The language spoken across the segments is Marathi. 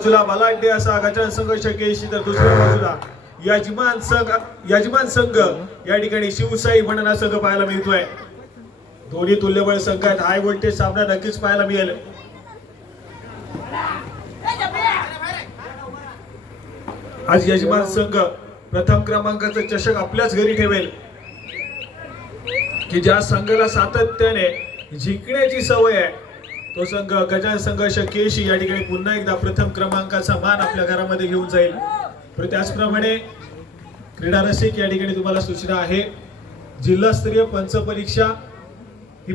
बाजूला बलाढ्य असा गजानन संघ शकेशी, तर दुसऱ्या बाजूला यजमान संघ या ठिकाणी शिवसाई भंडारा संघ पाहायला मिळतोय. दोन्ही तुल्यबळ संघ आहेत. हाय व्होल्टेज सामना नक्कीच पाहायला मिळेल. आज यजमान संघ प्रथम क्रमांकाचा चषक आपल्याच घरी ठेवेल, की ज्या संघाला सातत्याने जिंकण्याची सवय आहे तो संघ गजानन संघ शकेशी या ठिकाणी पुन्हा एकदा प्रथम क्रमांकाचा मान आपल्या घरामध्ये घेऊन जाईल. त्याचप्रमाणे क्रीडा रसिक या ठिकाणी तुम्हाला सूचना आहे, जिल्हास्तरीय पंचपरीक्षा ही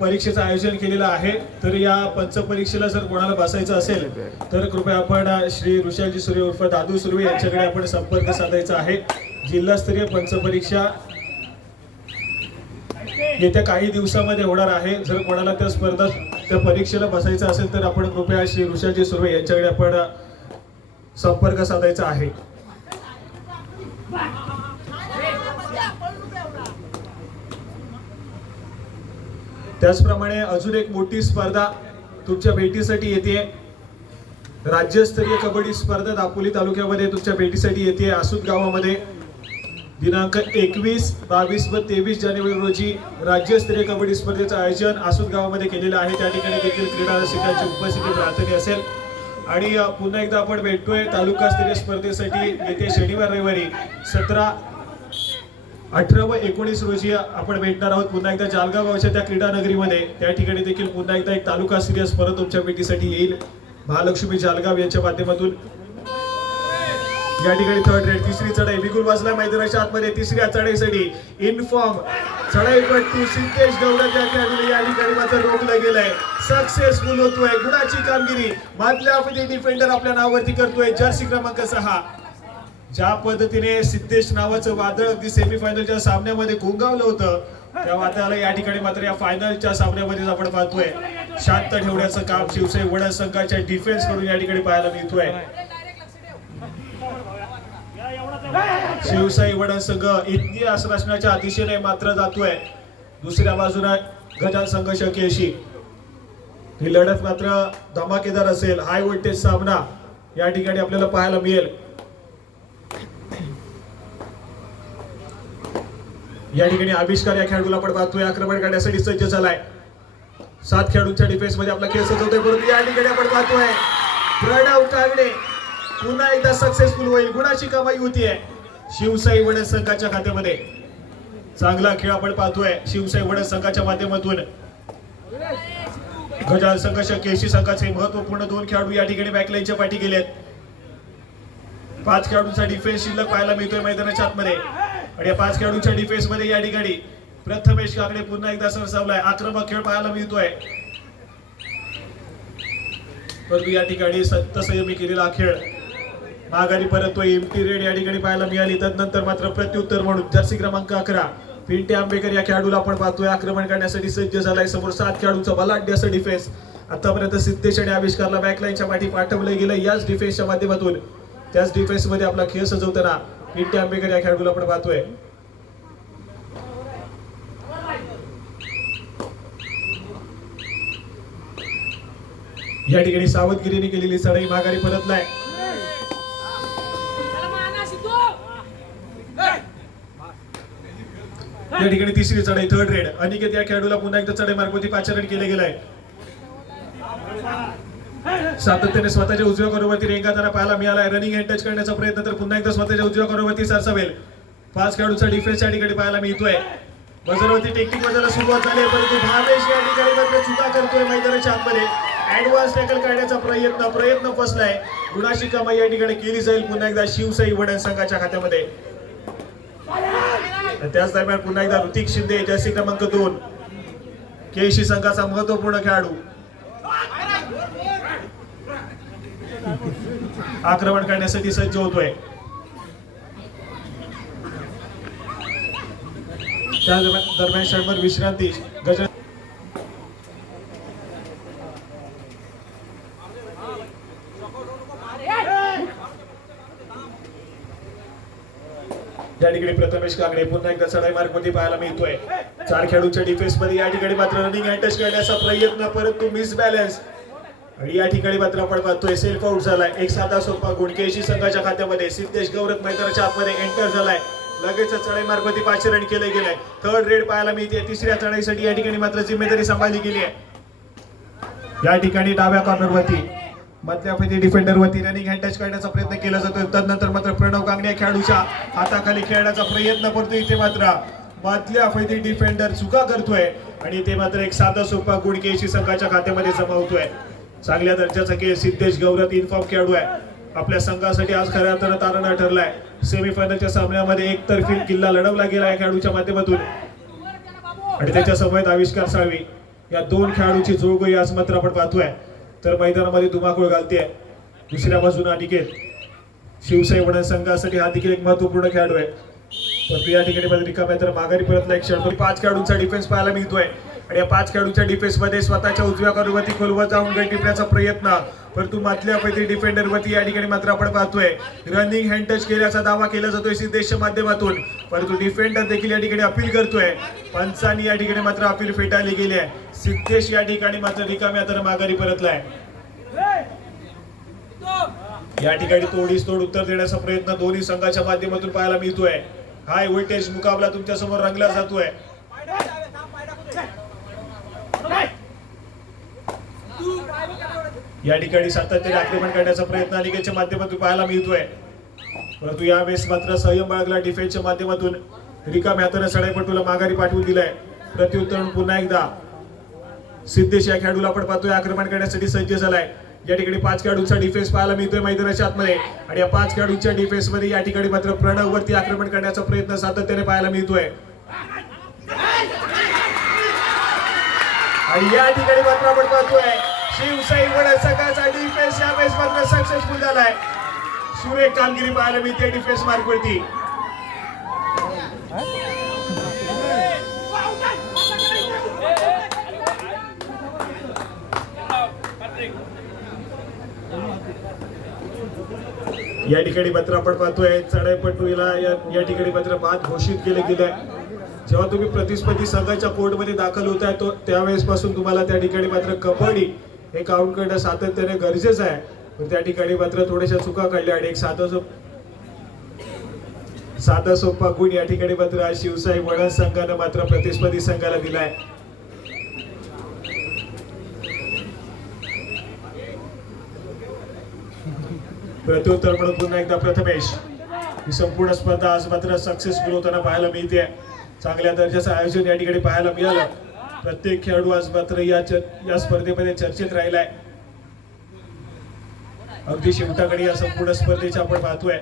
परीक्षेचं आयोजन केलेलं आहे. तर या पंचपरीक्षेला जर कोणाला बसायचं असेल तर कृपया आपण श्री ऋषालजी सुर्वे उर्फ दादू सुर्वे यांच्याकडे आपण संपर्क साधायचा आहे. जिल्हास्तरीय पंचपरीक्षा येत्या काही दिवसामध्ये होणार आहे. जर कोणाला त्या परीक्षेला बसायचं असेल तर आपण कृपया श्री ऋषालजी सुर्वे यांच्याकडे आपण संपर्क साधायचा आहे. त्याचप्रमाणे अजून एक मोठी स्पर्धा तुमच्या भेटीसाठी येते. राज्यस्तरीय कबड्डी स्पर्धा दापोली तालुक्यामध्ये तुमच्या भेटीसाठी येते. आसूद गावामध्ये दिनांक 21, 22 व 23 जानेवारी रोजी राज्यस्तरीय कबड्डी स्पर्धेचं आयोजन आसूद गावामध्ये केलेलं आहे. त्या ठिकाणी देखील क्रीडा रसिकांची उपस्थिती प्रार्थनीय असेल. आणि पुन्हा एकदा आपण भेटतोय तालुकास्तरीय स्पर्धेसाठी येते शनिवार रविवारी 17, 18 व 19 रोजी आपण भेटणार आहोत पुन्हा एकदा जालगाव गावच्या त्या क्रीडा नगरीमध्ये. त्या ठिकाणी देखील पुन्हा एकदा एक तालुकास्तरीय स्पर्धा तुमच्या भेटीसाठी येईल. महालक्ष्मी जालगाव यांच्या माध्यमातून या ठिकाणी थर्ड रेड तिसरी चढाई बिगुल वाजला मैदानाच्या आतमध्ये. तिसऱ्या चढाईसाठी इनफॉर्म चढाईपट्टी सिद्धेश गौडा या ठिकाणी मात्र रोखलं गेलंय. सक्सेसफुल होतोय. गुणाची कामगिरी मधल्या डिफेंडर आपल्या नावावरती करतोय. जर्सी क्रमांक 6. ज्या पद्धतीने सिद्धेश नावाचं वादळ अगदी सेमीफायनलच्या सामन्यामध्ये गोंगावलं होतं त्या वादळाला या ठिकाणी मात्र या फायनलच्या सामन्यामध्ये आपण पाहतोय शांत ठेवण्याचं काम शिवसाई वडा संघाच्या डिफेन्स कडून या ठिकाणी पाहायला मिळतोय. शिवसाई वडा संघ इतिहास रचण्याच्या दिशेने मात्र जातोय. दुसऱ्या बाजूला गजानन संघ शकेशी. ही लढत मात्र धमाकेदार असेल. हाय व्होल्टेज सामना या ठिकाणी आपल्याला पाहायला मिळेल. या ठिकाणी आविष्कार या खेळाडूला आपण पाहतोय आक्रमण करण्यासाठी सज्ज झालाय. 7 खेळाडूंच्या डिफेन्स मध्ये आपला खेळ सजवतोय. परंतु या ठिकाणी आपण पाहतोय प्रणव कागडे पुन्हा एकदा सक्सेसफुल होईल. गुणाची कमाई होतीये शिवसाई वडा संघाच्या खात्यामध्ये. चांगला खेळ आपण पाहतोय शिवसाई वडा संघाच्या माध्यमातून. गजानन संघ शकेशी संघाचे महत्वपूर्ण 2 खेळाडू या ठिकाणी बॅकलाईनच्या पाठी गेलेत. 5 खेळाडूंचा डिफेन्स शिल्लक पाहायला मिळतोय मैदानाच्या आतमध्ये. आणि या 5 खेळाडूंच्या डिफेन्स मध्ये या ठिकाणी प्रथमेश काकडे पुन्हा एकदा सरसावलाय. आक्रमक खेळ पाहायला मिळतोय. परंतु या ठिकाणी संयमी केलेला खेळ माघारी परततोय. एमटी रेड या ठिकाणी पाहायला मिळाली. तदनंतर मात्र प्रत्युत्तर म्हणून जर्सी क्रमांक 11 पिंटे आंबेकर या खेळाडूला आपण पाहतोय आक्रमण करण्यासाठी सज्ज झालाय. समोर 7 खेळाडूंचा बलाढ्य असं डिफेन्स. आतापर्यंत सिद्धेश आणि आविष्कारला बॅकलाईनच्या पाठी पाठवलं गेलं. याच डिफेन्सच्या माध्यमातून त्याच डिफेन्स मध्ये आपला खेळ सजवताना पिंटे आंबेकर या खेळाडूला आपण पाहतोय. या ठिकाणी सावधगिरीने केलेली चढाई माघारी परतलाय. या ठिकाणी तिसरी चढाई थर्ड रेड. अनिकेत या खेळाडूला पुन्हा एकदा चढाई मार्गावरती पाचारण केले गेलाय. सातत्याने स्वतःच्या उजव्या कॉर्नरवरती रेंगाताना पाहायला मिळालाय. रनिंग हँड टच करण्याचा प्रयत्न तर पुन्हा एकदा स्वतःच्या उजव्या कॉर्नरवरती सरसावेल. 5 खेळाडूचा डिफेन्स या ठिकाणी पाहायला मिळतोय. बजरवरती टेक्निक वाजायला सुरुवात झाली परंतु भावेश या ठिकाणी मात्र चुका करतोय मैदानाच्या आतमध्ये. ऍडव्हान्स टॅकल करण्याचा प्रयत्न फसलाय. गुणाची कमाई या ठिकाणी केली जाईल पुन्हा एकदा शिवसाई वडा संघाच्या खात्यामध्ये. त्याच दरम्यान पुन्हा एकदा ऋतिक शिंदे जर्सी क्रमांक 2 केशी संघाचा महत्वपूर्ण खेळाडू आक्रमण करण्यासाठी सज्ज होतोय. त्या दरम्यान क्षणभर विश्रांती. गजानन या ठिकाणी प्रथमेश काकडे पुन्हा एकदा चढाई मार्ग मध्ये पाहायला मिळतोय. 4 खेळाडूंच्या डिफेन्स मध्ये या ठिकाणी मात्र रनिंग हँड टच करण्याचा प्रयत्न परंतु मिस बॅलन्स. आणि या ठिकाणी मात्र आपण पाहतोय सेल्फ आउट झालाय. एक साधा सोपा गुण केशी संघाच्या खात्यामध्ये. सिद्धेश गौरव मैदानाच्या आतमध्ये एंटर झालाय. लगेच चढाई मार्फती 5 रन केले गेले. थर्ड रेड पाहायला मिळते. तिसऱ्या चढाईसाठी या ठिकाणी मात्र जिम्मेदारी सांभाळली गेली आहे. या ठिकाणी डाव्या कॉर्नरवरती मधल्या फैती डिफेंडर वरती रनिंग हँड टच करण्याचा प्रयत्न केला जातो. तदनंतर मात्र प्रणव कांगणे खेळाडूच्या हाताखाली खेळण्याचा प्रयत्न करतो. इथे मात्र मधल्या फैती डिफेंडर चुका करतोय आणि ते मात्र एक साधा सोपा गुण केशी संघाच्या खात्यामध्ये जमा होतोय. चांगल्या दर्जाचा खेळ सिद्धेश गौरव इन्फॉर्म खेळाडू आहे. आपल्या संघासाठी आज खऱ्या अर्थानं तारणा ठरलाय. सेमीफायनलच्या सामन्यामध्ये एकतर्फी किल्ला लढवला गेला या खेळाडूच्या माध्यमातून आणि त्याच्या समवेत आविष्कार साळवी या दोन खेळाडूची जोडगोळी आज मात्र आपण पाहतोय. तर मैदानामध्ये धुमाकूळ घालतेय. दुसऱ्या बाजूने अनिकेत शिवसाई वडा संघासाठी हा देखील एक महत्वपूर्ण खेळाडू आहे. परंतु या ठिकाणी रिकाम्या तर माघारी परतला एक खेळाडू. 5 खेळाडूंचा डिफेन्स पाहायला मिळतोय आणि या 5 खेळाडूंच्या डिफेन्स मध्ये स्वतःच्या उजव्या कॉर्नरवरती खोलवर जाऊन गट टिपण्याचा प्रयत्न. परंतु मधल्या पैकी डिफेंडर वरती या ठिकाणी मात्र आपण पाहतोय रनिंग हँड टच केल्याचा दावा केला जातोय सिद्धेशच्या माध्यमातून. परंतु डिफेंडर देखील या ठिकाणी अपील करतोय. पंचांनी या ठिकाणी मात्र अपील फेटाळली गेली आहे. सिद्धेश या ठिकाणी मात्र रिकाम्या तर माघारी परतलाय. या ठिकाणी तोडीस तोड उत्तर देण्याचा प्रयत्न दोन्ही संघाच्या माध्यमातून पाहायला मिळतोय. हाय व्होल्टेज मुकाबला तुमच्या समोर रंगला जातोय. या ठिकाणी सातत्याने आक्रमण करण्याचा प्रयत्न अनिकेतच्या माध्यमातून पाहायला मिळतोय. परंतु यावेळेस मात्र संयम बाळगला डिफेन्सच्या माध्यमातून. रिकाम्या हाताने सडाईपटूला माघारी पाठवून दिलाय. प्रत्युत्तर पुन्हा एकदा सिद्धेश या खेळाडूला आपण पाहतोय आक्रमण करण्यासाठी सज्ज झालाय. या ठिकाणी 5 खेळाडूंचा डिफेन्स पाहायला मिळतोय मैदानाच्या आतमध्ये आणि या 5 खेळाडूंच्या डिफेन्स मध्ये या ठिकाणी मात्र प्रणव वरती आक्रमण करण्याचा प्रयत्न सातत्याने पाहायला मिळतोय. आणि या ठिकाणी मात्र आपण पाहतोय शिवसाई वडा संघाचा डिफेन्स यावेळेस मात्र सक्सेसफुल झालाय. सुरेख कामगिरी पाहायला मिळते डिफेन्स मार्क वरती. या ठिकाणी मात्र आपण पाहतोय चढाईपटूला या ठिकाणी मात्र बाद घोषित केले गेले. जेव्हा तुम्ही प्रतिस्पर्धी संघाच्या कोर्टमध्ये दाखल होताय तो त्यावेळेस पासून तुम्हाला त्या ठिकाणी मात्र कबड्डी हे काउंट करणं सातत्याने गरजेचं आहे. पण त्या ठिकाणी मात्र थोड्याशा चुका काढल्या आणि एक साधा सोपा गुण या ठिकाणी मात्र आज शिवसाई वडा संघानं मात्र प्रतिस्पर्धी संघाला दिलाय. प्रत्युत्तर म्हणून पुन्हा एकदा प्रथमेश. ही संपूर्ण स्पर्धा आज मात्र सक्सेसफुल होताना पाहायला मिळते. चांगल्या दर्जाचं आयोजन या ठिकाणी पाहायला मिळालं. प्रत्येक खेळाडू आज मात्र या स्पर्धेमध्ये चर्चेत राहिलाय. अगदी शेवटाकडे या संपूर्ण स्पर्धेचा आपण पाहतोय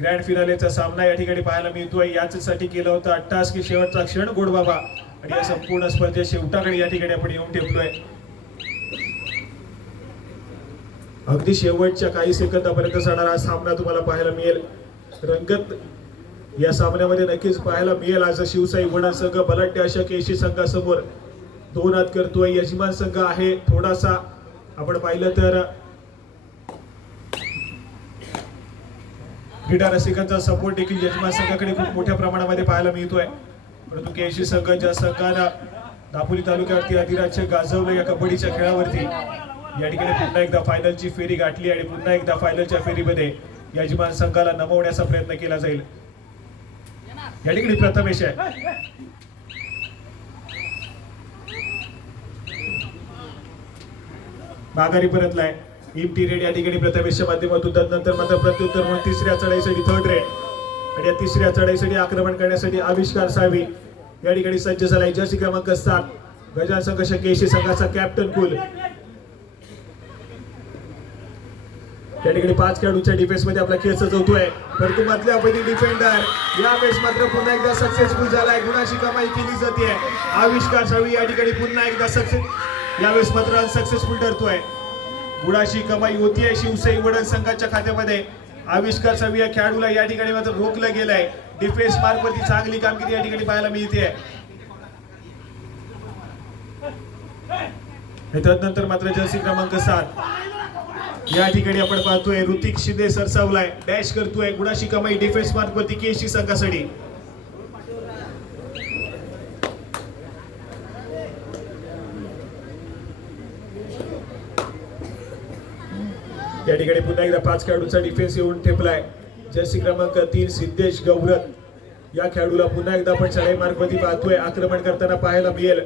ग्रँड फिनालेचा सामना या ठिकाणी पाहायला मिळतोय. याच्यासाठी केला होता अट्टास की शेवटचा क्षण गोड बाबा आणि या संपूर्ण स्पर्धे शेवटाकडे या ठिकाणी आपण येऊन ठेवलोय. अगदी शेवटच्या काही सेकंदापर्यंत जाणारा सामना तुम्हाला पाहायला मिळेल. रंगत या सामन्यामध्ये नक्कीच पाहायला मिळेल. आज शिवसाई वडा संघ बलाढ्य अशा केशी संघासमोर 2 हात करतोय. यजमान संघ आहे थोडासा आपण पाहिलं तर क्रीडा रसिकांचा सपोर्ट देखील यजमान संघाकडे खूप मोठ्या प्रमाणामध्ये पाहायला मिळतोय. परंतु केशी संघ ज्या संघानं दापोली तालुक्यावरती अधिराज्य गाजवलं या कबड्डीच्या खेळावरती या ठिकाणी पुन्हा एकदा फायनलची फेरी गाठली आणि पुन्हा एकदा फायनलच्या फेरीमध्ये यजमान संघाला नमवण्याचा प्रयत्न केला जाईल. या ठिकाणी प्रथमेश आहे. माघारी परतलाय. इम्टी रेड या ठिकाणी प्रथमेशच्या माध्यमातून. त्यानंतर मात्र प्रत्युत्तर म्हणून तिसऱ्या चढाईसाठी थर्ड रेड आणि या तिसऱ्या चढाईसाठी आक्रमण करण्यासाठी आविष्कार साळवी या ठिकाणी सज्ज झालाय. जर्सी क्रमांक 7 गजान संघ केशी संघाचा कॅप्टन कुल. या ठिकाणी 5 खेळाडूंच्या डिफेन्स मध्ये आपला खेळ सजवतोय. परंतु मधल्या अपैकी डिफेंडर यावेळेस मात्र पुन्हा एकदा सक्सेसफुल झालाय. गुणाची कमाई केली जाते. आविष्कार साळवी या ठिकाणी पुन्हा एकदा यावेळेस मात्र अनसक्सेसफुल ठरतोय. गुणाची कमाई होतीये शिवसाई वडा संघाच्या खात्यामध्ये. आविष्कार साळवी या खेळाडूला या ठिकाणी मात्र रोखलं गेलंय. डिफेन्स मार्फती चांगली कामगिरी या ठिकाणी पाहायला मिळते. त्यानंतर मात्र जर्सी क्रमांक 7 या ठिकाणी आपण पाहतोय ऋतिक शिंदे सरसावलाय. डॅश करतोय. गुणाची कमाई डिफेन्स मार्फती केशी संघासाठी. या ठिकाणी पुन्हा एकदा 5 खेळाडूंचा डिफेन्स येऊन ठेपलाय. जर्सी क्रमांक 3 सिद्धेश गौरत या खेळाडूला पुन्हा एकदा आपण चढाई मार्ग मध्ये पाहतोय, आक्रमण करताना पाहायला मिळेल.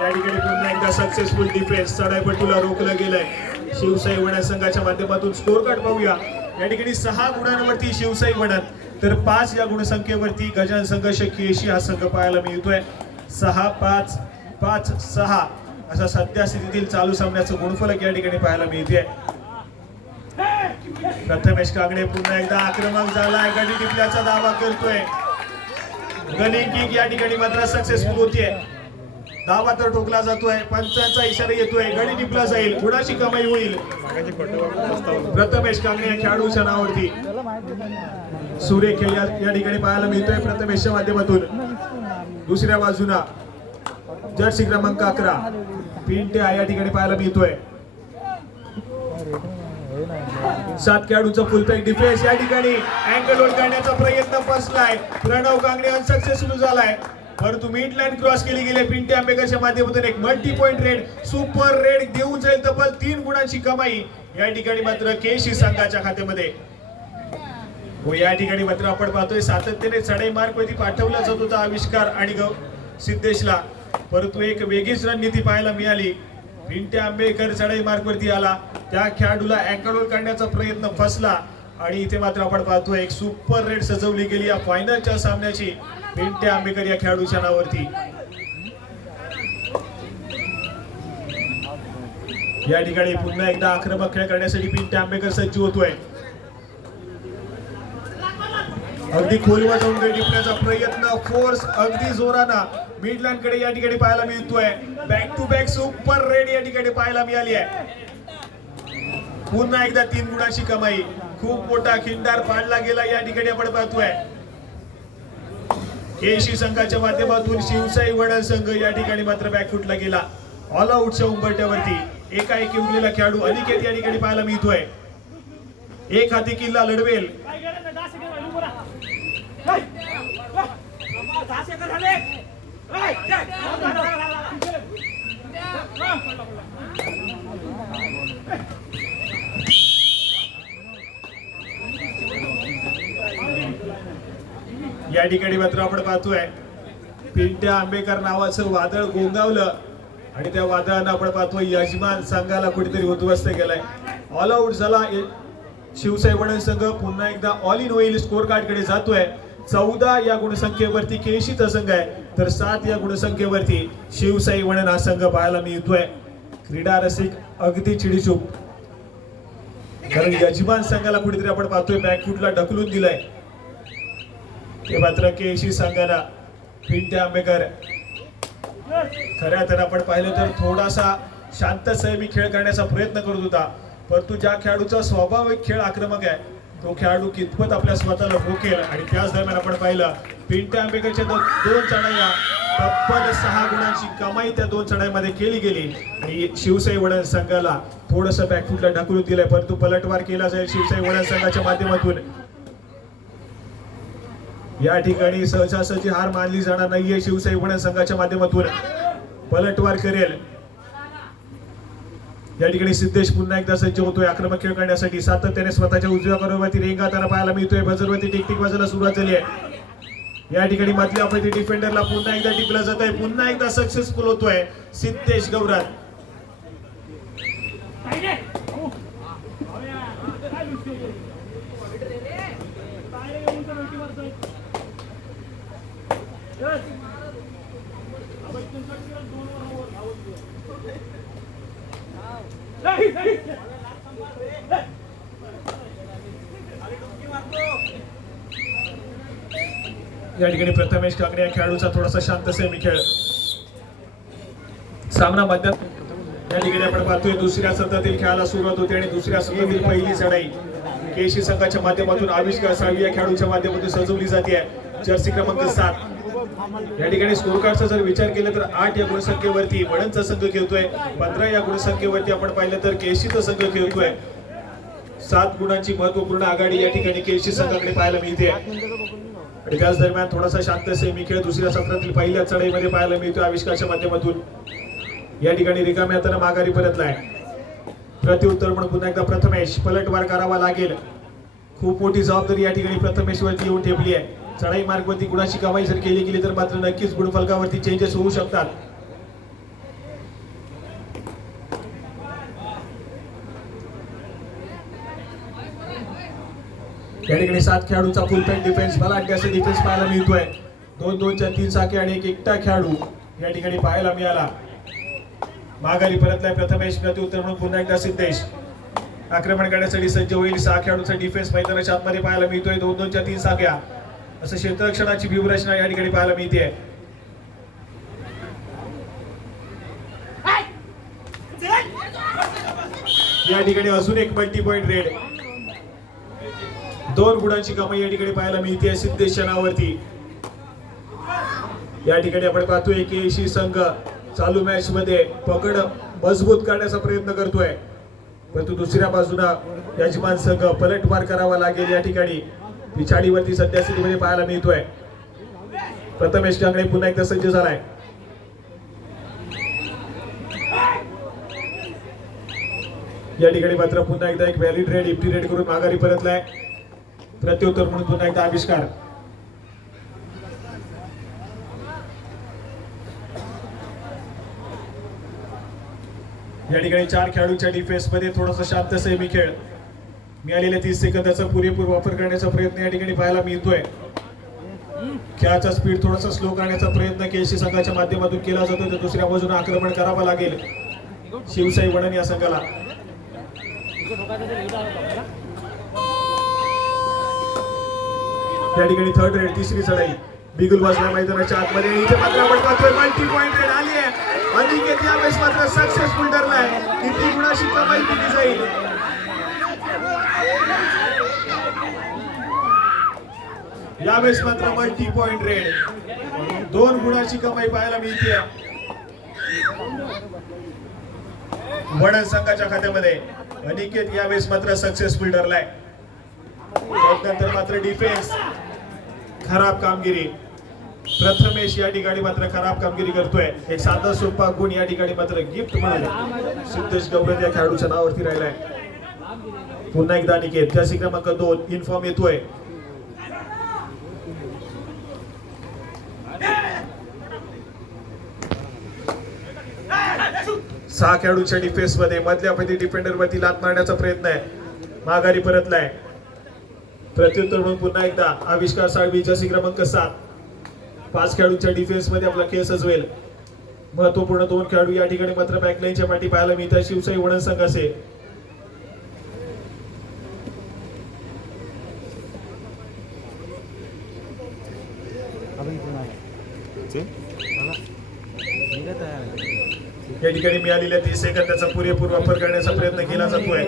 या ठिकाणी पुन्हा एकदा सक्सेसफुल डिफेन्स, चढाईपटूला रोखलं गेलंय. शिवसाई वणा संघाच्या माध्यमातून स्कोर कार्ड पाहूया. या ठिकाणी 6 गुणांवरती शिवसाई वणा तर 5 या गुणसंख्येवरती गजानन संघ केशी हा संघ पाहायला मिळतोय. 6-5 5-6 असा सध्या स्थितीतील चालू सामन्याचं गुणफलक या ठिकाणी पाहायला मिळते. प्रथमेश कांगणे पुन्हा एकदा आक्रमक झालाय, गडी टिपल्याचा दावा करतोय. रनिंग किक या ठिकाणी मात्र सक्सेसफुल होतीये. दावा तर ठोकला जातोय, पंचांचा इशारा येतोय, गडी टिपला जाईल, गुणाची कमाई होईल. प्रथमेश कांगणे या खेळाडूच्या नावावरती सूर्य खेळ या ठिकाणी पाहायला मिळतोय प्रथमेशच्या माध्यमातून. दुसऱ्या बाजूला जर्सी क्रमांक 11 पिंट्या या ठिकाणी पाहायला मिळतोय. 7 खेळाडूंचा फुल पॅक डिफेन्स, या ठिकाणी अँगल होल्ड करण्याचा प्रयत्न फसलाय. प्रणव कांगणे अनसक्सेसफुल झालाय, परंतु मिड लाईन क्रॉस केली गेली. पिंटे आंबेकरच्या माध्यमातून एक multi point red, super red देऊन जाईल तब्बल 3 गुणांची कमाई या ठिकाणी मात्र केशी संघाच्या खात्यामध्ये. या ठिकाणी मात्र आपण पाहतोय सातत्याने चढाई मार्ग मध्ये पाठवला जात होता आविष्कार आणि सिद्धेशला, परंतु एक वेगळीच रणनीती पाहायला मिळाली. पिंटे आंबेकर चढाई मार्ग वरती आला, त्या खेळाडूला अँकल होल्ड करण्याचा प्रयत्न फसला आणि इथे मात्र आपण पाहतोय एक सुपर रेड सजवली गेली या फायनलच्या सामन्याची पिंटे आंबेकर या खेळाडूच्या नावावरती. या ठिकाणी पुन्हा एकदा आक्रमक खेळ करण्यासाठी पिंटे आंबेकर सज्ज होतोय. अगदी खोलवर जाऊन गडी टिपण्याचा प्रयत्न, फोर्स अगदी जोराना मिडलँड कडे या ठिकाणी पाहायला मिळतोय. Back to back super raid या ठिकाणी पाहायला मिळाली आहे. पुन्हा एकदा 3 गुणांची कमाई, खूप मोठा खिंडार पाडला गेला या ठिकाणी आपण पाहतोय. केशी संघाच्या माध्यमातून शिवसाई वडा संघ या ठिकाणी मात्र बॅकफुटला गेला. ऑल आउटच्या उंबरठ्यावरती एकाएकी उरलेला खेळाडू अनिकेत या ठिकाणी पाहायला मिळतोय. एक हाती किल्ला लढवेल. या ठिकाणी मात्र आपण पाहतोय पिंट्या आंबेकर नावाचं वादळ गोंगावलं आणि त्या वादळानं आपण पाहतोय यजमान संघाला कुठेतरी उद्ध्वस्त केलाय. ऑल आउट झाला शिवसाई वडा संघ. पुन्हा एकदा ऑल इन होईल स्कोर कार्ड कडे जातोय. 14 या गुणसंख्येवरती केशीचा संघ आहे, तर 7 या गुणसंख्येवरती शिवसाई वडा हा संघ पाहायला मिळतोय. क्रीडा रसिक अगदी चिडीचूप, कारण यजमान संघाला कुठेतरी आपण पाहतोय बॅकफुटला ढकलून दिलाय. ते मात्र केशी संघाला पिंटे आंबेकर खऱ्या तर आपण पाहिलं तर थोडासा शांत संयमी खेळ करण्याचा प्रयत्न करत होता, परंतु ज्या खेळाडूचा स्वाभाविक खेळ आक्रमक आहे तो खेळाडू कितपत आपल्या स्वतःला रोखेल. आणि त्याच दरम्यान आपण पाहिलं पिंटे आंबेकरच्या 2 चढाया तब्बल 6 गुणांची कमाई त्या 2 चढाईमध्ये केली गेली आणि शिवसाई वडा संघाला थोडस बॅकफुटला ढकलून दिलंय, परंतु पलटवार केला जाईल शिवसाई वडा संघाच्या माध्यमातून. या ठिकाणी सहजासहजी हार मानली जाणार नाहीये. शिवसाई वडा संघाच्या माध्यमातून पलटवार करेल. या ठिकाणी सिद्धेश पुन्हा एकदा सज्ज होतोय आक्रमक खेळ करण्यासाठी. सातत्याने स्वतःच्या उजव्या बरोबरती रेंगाताना पाहायला मिळतोय. बजरवरती टिकटिक वाजायला सुरुवात झाली आहे. या ठिकाणी मधल्या अपराधी डिफेंडरला पुन्हा एकदा टिपला जात आहे. पुन्हा एकदा सक्सेसफुल होतोय सिद्धेश गौरत. या ठिकाणी प्रथमेश कांगणे या खेळाडूचा थोडासा शांत संयमी खेळ. सामना मध्यात या ठिकाणी आपण पाहतोय दुसऱ्या सत्रातील खेळाला सुरुवात होते आणि दुसऱ्या सत्रातील पहिली चढाई केशी संघाच्या माध्यमातून आविष्कार साळवी या खेळाडूच्या माध्यमातून सजवली जाते. जर्सी क्रमांक 7. या ठिकाणी स्कोर कार्डचा जर विचार केला तर 8 या गुणसंख्येवरती वडणचा संघ खेळतोय. 15 या गुणसंख्येवरती आपण पाहिलं तर केशीचा संघ खेळतोय. 7 गुणांची महत्वपूर्ण आघाडी या ठिकाणी केशी संघाकडे पाहायला मिळते. आणि त्याच दरम्यान थोडासा शांत सेमी खेळ दुसऱ्या सत्रातील पहिल्या चढाईमध्ये पाहायला मिळतो आविष्काराच्या माध्यमातून. या ठिकाणी रिकाम्या हाताने माघारी परतलाय. प्रत्युत्तर म्हणून पुन्हा एकदा प्रथमेश पलटवार करावा लागेल. खूप मोठी जबाबदारी या ठिकाणी प्रथमेश वरती येऊन ठेपली आहे. चढाई मार्गवरती गुणाची कमाई जर केली गेली तर मात्र नक्कीच गुणफलकावरती चेंजेस होऊ शकतात. या ठिकाणी 7 खेळाडूंचा फुल पॅक डिफेन्स बलाढ्य असे डिफेन्स पाहायला मिळतोय. 2-2च्या 3 साखे आणि एक एकटा खेळाडू या ठिकाणी पाहायला मिळाला. माघारी परतलाय प्रथमेश. प्रत्युत्तर म्हणून पुन्हा एकदा सिद्धेश आक्रमण करण्यासाठी सज्ज होईल. 6 खेळाडूंचा डिफेन्स मैदानाच्या आतमध्ये पाहायला मिळतोय. 2-2च्या 3 साख्या असं क्षेत्ररक्षणाची व्यूहरचना या ठिकाणी पाहायला मिळते. या ठिकाणी अजून एक मल्टी पॉइंट रेड. 2 गुणांची कमाई या ठिकाणी पाहायला मिळते सिद्धेश नावावरती. या ठिकाणी आपण पाहतोय की संघ चालू मॅच मध्ये पकड मजबूत करण्याचा प्रयत्न करतोय, परंतु दुसऱ्या बाजूला यजमान संघ पलटवार करावा लागेल. या ठिकाणी पिछाडीवरती सध्या स्थितीमध्ये पाहायला मिळतोय. प्रथमेश कांगणे पुन्हा एकदा सज्ज झालाय. या ठिकाणी मात्र पुन्हा एकदा एक व्हॅलिड रेड इफ्टी रेड करून माघारी परतलाय. प्रत्युत्तर म्हणून पुन्हा एकदा आविष्कार. या ठिकाणी 4 खेळाडूंच्या डिफेन्स मध्ये थोडासा शांत सेमी खेळ. मिळालेल्या 30 सेकंदाचा पुरेपूर वापर करण्याचा प्रयत्न या ठिकाणी पाहायला मिळतोय. खेळाचा स्पीड थोडासा स्लो करण्याचा प्रयत्न केसी संघाच्या माध्यमातून केला जातो. तर दुसऱ्या बाजूने आक्रमण करावं लागेल शिवसाई वडण या संघाला. या ठिकाणी 3rd रेड 3री चढाई बिगुल वाजल्या मैदानाच्या आतमध्ये. इथे मात्र आपण पाहतोय मल्टी पॉइंट रेड आली आहे. अनिकेत यावेळेस मात्र सक्सेसफुल ठरलाय. किती गुणाची कमाई केली जाईल. यावेळेस मात्र मल्टी पॉइंट रेड 2 गुणाची कमाई पाहायला मिळते वडण संघाच्या खात्यामध्ये. अनिकेत यावेळेस मात्र सक्सेसफुल ठरलाय. त्यानंतर मात्र डिफेन्स खराब कामगिरी. प्रथमेश या ठिकाणी मात्र खराब कामगिरी करतोय. एक साधा सोपा गुण या ठिकाणी मात्र गिफ्ट म्हणून सिद्धेश गौरव या खेळाडूच्या नावावरती राहिलाय. पुन्हा एकदा अनिकेत जर्सी क्रमांक 2 इन्फॉर्म येतोय. सहा खेळाडूंच्या डिफेन्स मध्ये मधल्या पदी डिफेंडर वरती लात मारण्याचा प्रयत्न आहे. माघारी परतलाय. प्रत्युत्तर म्हणून पुन्हा एकदा आविष्कार साळवी जर्सी क्रमांक 7. 5 खेळाडूंच्या डिफेन्स मध्ये आपला खेळ सजवेल. महत्वपूर्ण 2 खेळाडू या ठिकाणी मात्र बॅकलाईनच्या पाठी पाहायला मिळतात शिवसाई वडण संघाचे. या ठिकाणी मिळालेल्या 30 सेकंदाचा पुरेपूर वापर करण्याचा प्रयत्न केला जातोय.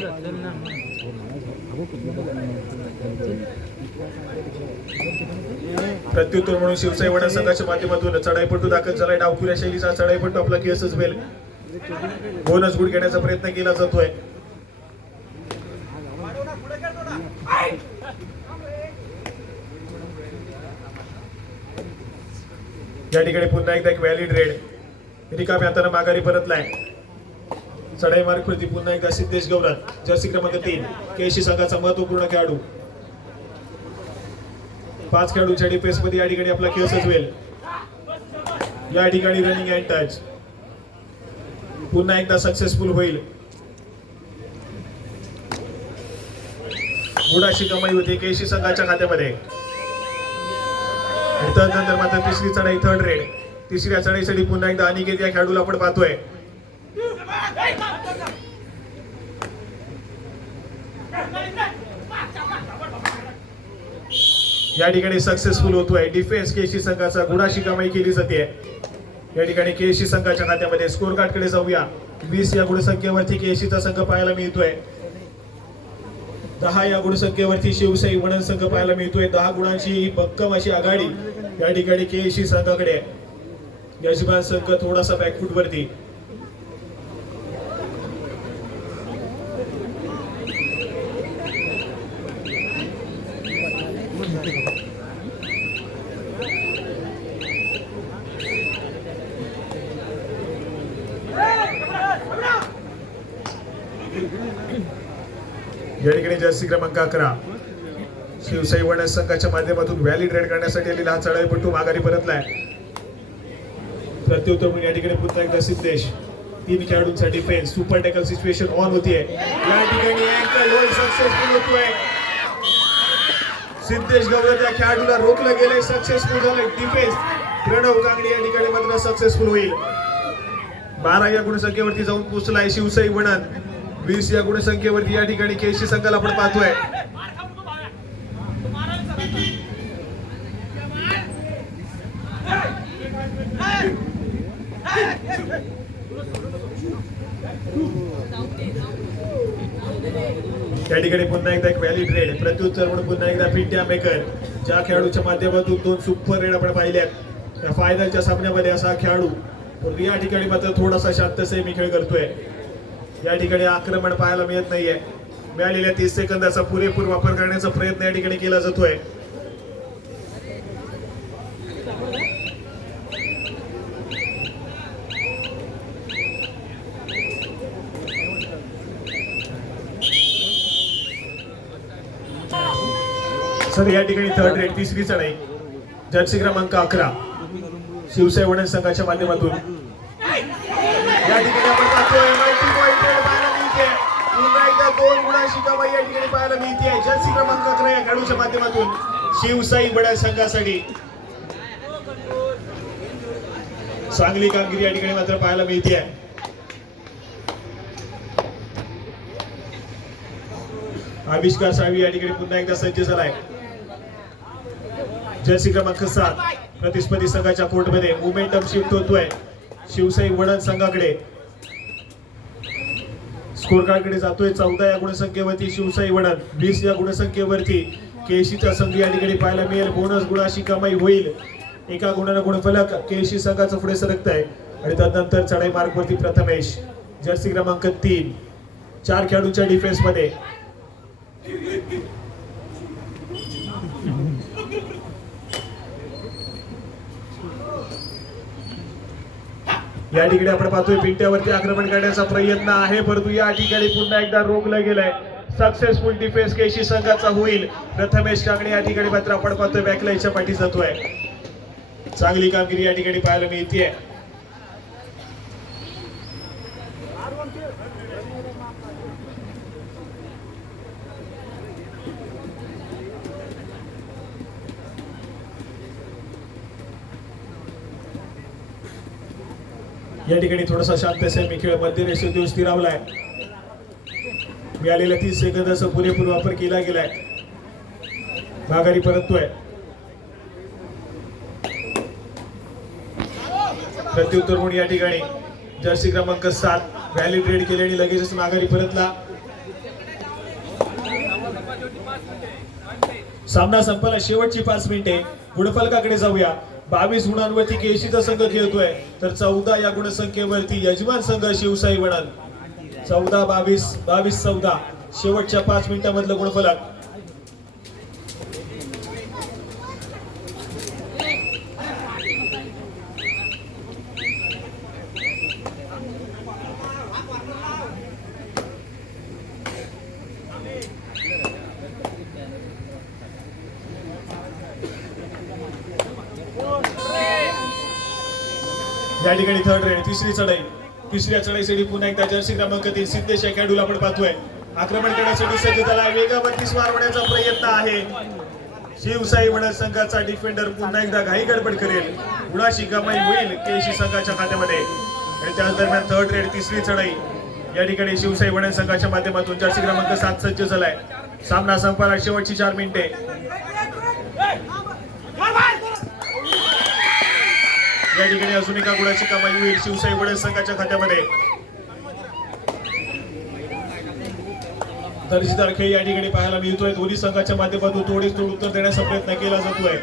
प्रत्युत्तर म्हणून शिवसाई वडण संघाच्या माध्यमातून चढाईपटू दाखल झालाय. डावखुऱ्या शैलीचा चढाईपटू आपला खेळ सजवेल. बोनस गुड घेण्याचा प्रयत्न केला जातोय. या ठिकाणी पुन्हा एकदा एक व्हॅलिड रेड. रिकाम्या हाताने माघारी परतलाय. चढाई मार्गवरती पुन्हा एकदा सिद्धेश गौरव जर्सी क्रमांक 3 केशी संघाचा महत्वपूर्ण खेळाडू. 5 खेळाडूंच्या डिफेन्स मध्ये या ठिकाणी आपला खेळ सजवेल. या ठिकाणी रनिंग अँड टच पुन्हा एकदा सक्सेसफुल होईल. गुणाची कमाई होती केशी संघाच्या खात्यामध्ये. त्यानंतर मात्र 3री चढाई 3rd रेड. 3ऱ्या चढाईसाठी पुन्हा एकदा अनिकेत या खेळाडूला आपण पाहतोय. या ठिकाणी सक्सेसफुल होतोय. डिफेन्स केसी संघाचा गुणाची कमाई केली जाते. या ठिकाणी केसी संघाच्या खात्यामध्ये स्कोर कार्ड कडे जाऊया. 20 या गुणसंख्येवरती केसीचा संघ पाहायला मिळतोय. 10 या गुणसंख्येवरती शिवसाई वडण संघ पाहायला मिळतोय. 10 गुणांची भक्कम अशी आघाडी या ठिकाणी केसी संघाकडे. यजमान संघ थोडासा बॅकफूट वरती. या ठिकाणी जर्सी क्रमांक 11 शिवसाई वडा संघाच्या माध्यमातून व्हॅलिड रेड करण्यासाठी आलेला हा चढाईपटू माघारी परतलाय. प्रत्युत्तर म्हणून या ठिकाणी पुन्हा एकदा सिद्धेश 3 खेळाडूंसाठी defence super tackle situation on होतीये. या ठिकाणी अँकल होल्ड सक्सेसफुल होतोय. सिद्धेश गवळी त्या खेळाडूला रोखलं गेलंय, सक्सेसफुल झालंय डिफेन्स. प्रणव कांगडे या ठिकाणी मात्र सक्सेसफुल होईल. 12 या गुणसंख्येवरती जाऊन पोहोचलाय शिवसाई वडण. 20 या गुणसंख्येवरती या ठिकाणी केसी संघाला आपण पाहतोय. त्या ठिकाणी पुन्हा एकदा एक व्हॅलिड रेड प्रत्युत्तर म्हणून पुन्हा एकदा फिट्या मेकर ज्या खेळाडूच्या माध्यमातून 2 सुपर रेड आपण पाहिल्यात. त्या फायनलच्या सामन्यामध्ये असा खेळाडू परंतु या ठिकाणी मात्र थोडासा शांत सेमी खेळ करतोय. या ठिकाणी आक्रमण पाहायला मिळत नाहीये. मिळालेल्या 30 सेकंदाचा पुरेपूर वापर करण्याचा प्रयत्न या ठिकाणी केला जातोय. सर या ठिकाणी थर्ड रेड तिसरी चढाई जर्सी क्रमांक 11 शिवसाई वडण संघाच्या माध्यमातून या ठिकाणी आपण पाहतोय मल्टी पॉइंट रेड पाहायला मिळते. पुन्हा एकदा 2 गुणांची कमाई या ठिकाणी पाहायला मिळते. जर्सी क्रमांक 11 या खेळाडूच्या माध्यमातून शिवसाई वडण संघासाठी चांगली कामगिरी या ठिकाणी मात्र पाहायला मिळते. आविष्कार साळवी या ठिकाणी पुन्हा एकदा सज्ज झालाय. जर्सी क्रमांक 7 प्रतिस्पर्धी संघाच्या कोर्टमध्ये मोमेंटम शिफ्ट होतोय शिवसाई वडण संघाकडे. स्कोर कार्डकडे जातोय. 14 या गुणसंख्येवरती शिवसाई वडण, 20 या गुणसंख्येवरती केशीचा संघ या ठिकाणी पाहायला मिळेल. बोनस गुणाशी कमाई होईल. एका गुणानं गुणफलक केशी संघाचं पुढे सरकत आहे आणि त्यानंतर चढाई मार्गवरती प्रथमेश जर्सी क्रमांक 3 4 खेळाडूंच्या डिफेन्स मध्ये. या ठिकाणी आपण पाहतोय पिंट्यावरती आक्रमण करण्याचा प्रयत्न आहे परंतु या ठिकाणी पुन्हा एकदा रोखलं गेलंय. सक्सेसफुल डिफेन्स केशी संघाचा होईल. प्रथमेश कांगणे या ठिकाणी मात्र आपण पाहतोय बॅकलाईनच्या पाठी जातोय. चांगली कामगिरी या ठिकाणी पाहायला मिळतेय. या ठिकाणी थोडासा शांत सेमी खेळ मध्य रेषेत स्थिरावलाय. मिळालेल्या 30 सेकंदाचा पुरेपूर वापर केला गेलाय. माघारी परततोय. प्रत्युत्तर म्हणून या ठिकाणी जर्सी क्रमांक 7 व्हॅलिड रेड केले आणि लगेचच माघारी परतला. सामना संपला. शेवटची 5 मिनिटे. गुणफलकाकडे जाऊया. 22 गुणांवरती केशीचा संघ खेळतोय तर 14 या गुणसंख्येवरती यजमान संघ शिवसाई वडण. 14-22 22-14 शेवटच्या 5 मिनिटांमधलं गुणफलक. या ठिकाणी थर्ड रेड तिसरी चढाई. तिसऱ्या चढाईसाठी पुन्हा एकदा जर्सी क्रमांक 3 सिद्धेश या खेळाडूला आपण पाहतोय. आक्रमण करण्यासाठी सज्ज झाला. वेगावरती स्वार होण्याचा प्रयत्न आहे. शिवसाई वडण संघाचा डिफेंडर पुन्हा एकदा घाई गडबड करेल. गुणाची कमाई होईल केशी संघाच्या खात्यामध्ये आणि त्याच दरम्यान थर्ड रेड तिसरी चढाई या ठिकाणी शिवसाई वडण संघाच्या माध्यमातून जर्सी क्रमांक 7 सज्ज झालाय. सामना संपला. शेवटची 4 मिनिटे. या ठिकाणी अजून एका गुणाची कमाई होईल शिवसाई वडण संघाच्या खात्यामध्ये. दर्जेदार खेळ या ठिकाणी पाहायला मिळतोय. दोन्ही संघाच्या माध्यमातून थोडीच उत्तर देण्याचा प्रयत्न केला जातोय.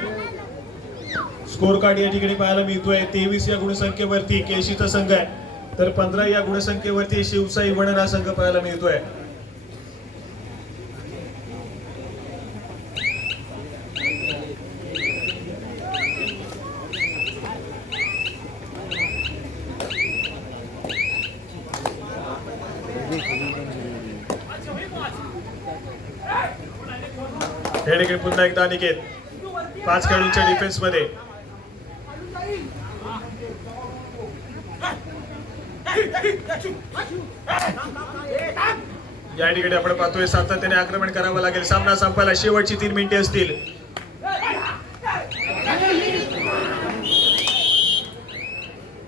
स्कोर कार्ड या ठिकाणी पाहायला मिळतोय. 23 या गुणसंख्येवरती केशीचा संघ आहे तर 15 या गुणसंख्येवरती शिवसाई वडण हा संघ पाहायला मिळतोय. या ठिकाणी पुन्हा एकदा अनिकेत 5 खेळाडूंच्या डिफेन्स मध्ये. या ठिकाणी आपण पाहतोय सातत्याने आक्रमण करावं लागेल. सामना संपायला शेवटची 3 मिनिटे असतील.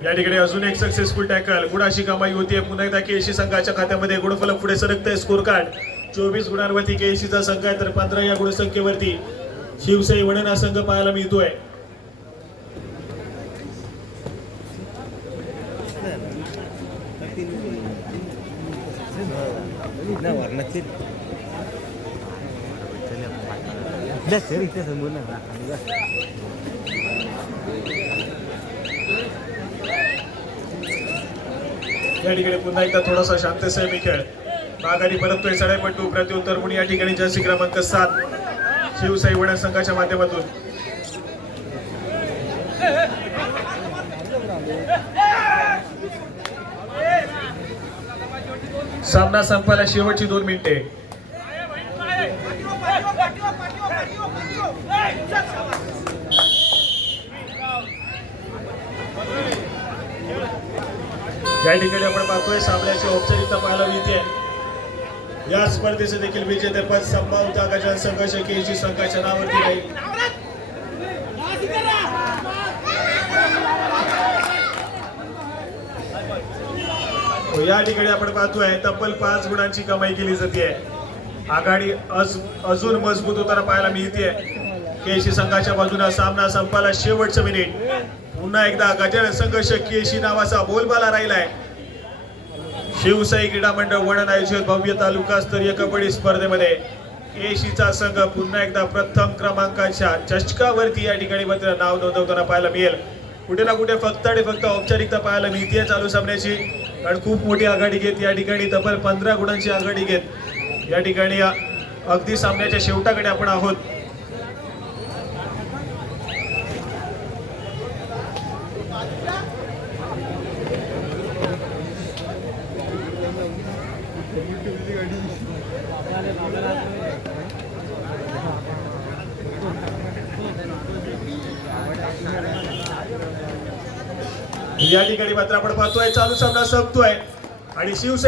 या ठिकाणी अजून एक सक्सेसफुल टॅकल. गुणाची कमाई होतीये पुन्हा एकदा केएससी संघाच्या खात्यामध्ये. गुणफलक पुढे सरकतंय. स्कोर कार्ड 24 गुणांवरती केएससीचा संघ आहे तर 15 या गुणसंख्येवरती शिवसाई वडण हा संघ पाहायला मिळतोय. या ठिकाणी पुन्हा एकदा थोडासा शांतसमी खेळ. माघारी परततोय सडाईपट्टू. प्रत्युत्तर म्हणून या ठिकाणी जर्सी क्रमांक 7 शिवसाई वडण संघाच्या माध्यमातून. सामना संपायला शेवटची 2 मिनिटे. या ठिकाणी आपण पाहतोय सामन्याची औपचारिकता पाहायला मिळते. या स्पर्धेचे देखील विजेतेपद संभाव्यता गजानन संघर्ष केएससी संघाच्या नावावरती राहील. या ठिकाणी आपण पाहतोय तब्बल 5 गुणांची कमाई केली जाते. आघाडी अजून मजबूत होताना पाहायला मिळते. केएससी संघाच्या बाजूने सामना संपायला शेवटचं मिनिट. पुन्हा एकदा गजानन संघर्ष केएससी नावाचा बोलबाला राहिलाय. शिवसाई क्रीडा मंडळ वडण आयोजित भव्य तालुकास्तरीय कबड्डी स्पर्धेमध्ये केएससीचा संघ पुन्हा एकदा प्रथम क्रमांकाच्या चषकावरती या ठिकाणी मात्र नाव नोंदवताना पाहायला मिळेल. कुठे ना कुठे फक्त आणि फक्त औपचारिकता पाहायला मिळते चालू सामन्याची. कारण खूप मोठी आघाडी घेत या ठिकाणी तब्बल 15 गुणांची आघाडी घेत या ठिकाणी अगदी सामन्याच्या शेवटाकडे आपण आहोत. या ठिकाणी मात्र आपण पाहतोय चालू सामना संपतोय आणि शिवसेना